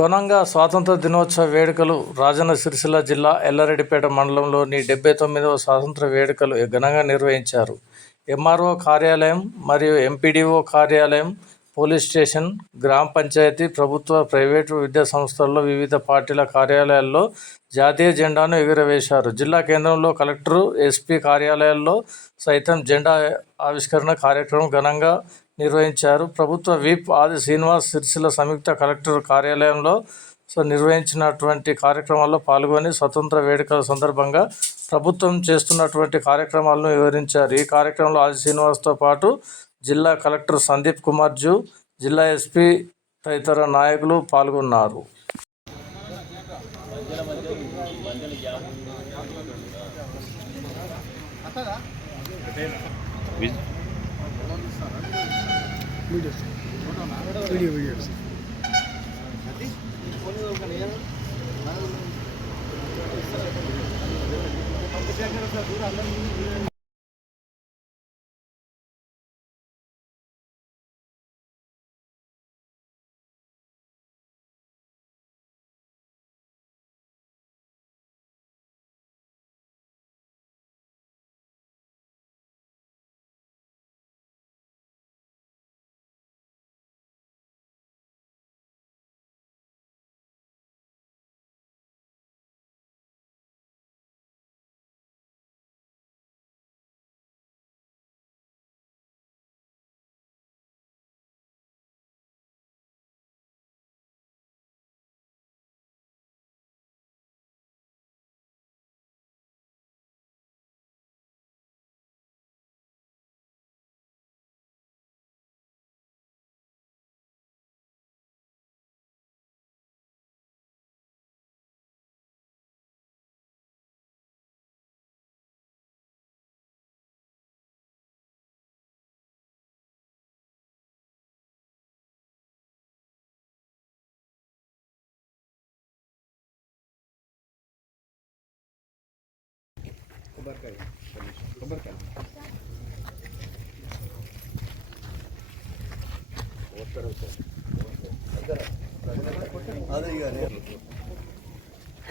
ఘనంగా స్వాతంత్ర దినోత్సవ వేడుకలు రాజన్న సిరిసిల్ల జిల్లా ఎల్లారెడ్డిపేట మండలంలోని డెబ్బై తొమ్మిదవ స్వాతంత్ర వేడుకలు ఘనంగా నిర్వహించారు. ఎంఆర్ఓ కార్యాలయం మరియు ఎంపీడీఓ కార్యాలయం పోలీస్ స్టేషన్ గ్రామ పంచాయతీ ప్రభుత్వ ప్రైవేటు విద్యా సంస్థల్లో వివిధ పార్టీల కార్యాలయాల్లో జాతీయ జెండాను ఎగురవేశారు. జిల్లా కేంద్రంలో కలెక్టరు ఎస్పీ కార్యాలయాల్లో సైతం జెండా ఆవిష్కరణ కార్యక్రమం ఘనంగా నిర్వహించారు. ప్రభుత్వ విప్ ఆది శ్రీనివాస్ సిరిసిల్ల సంయుక్త కలెక్టర్ కార్యాలయంలో సో నిర్వహించినటువంటి కార్యక్రమాల్లో పాల్గొని స్వతంత్ర వేడుకల సందర్భంగా ప్రభుత్వం చేస్తున్నటువంటి కార్యక్రమాలను వివరించారు. ఈ కార్యక్రమంలో ఆది శ్రీనివాస్తో పాటు జిల్లా కలెక్టర్ సందీప్ కుమార్ జూ జిల్లా ఎస్పీ తదితర నాయకులు పాల్గొన్నారు. వీడియో వీడియోస్ కొబ్బరికాయ. కొబ్బరికాయ. అదే ఇక నేను.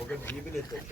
ఒక జీబీలు ఎత్తాను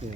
对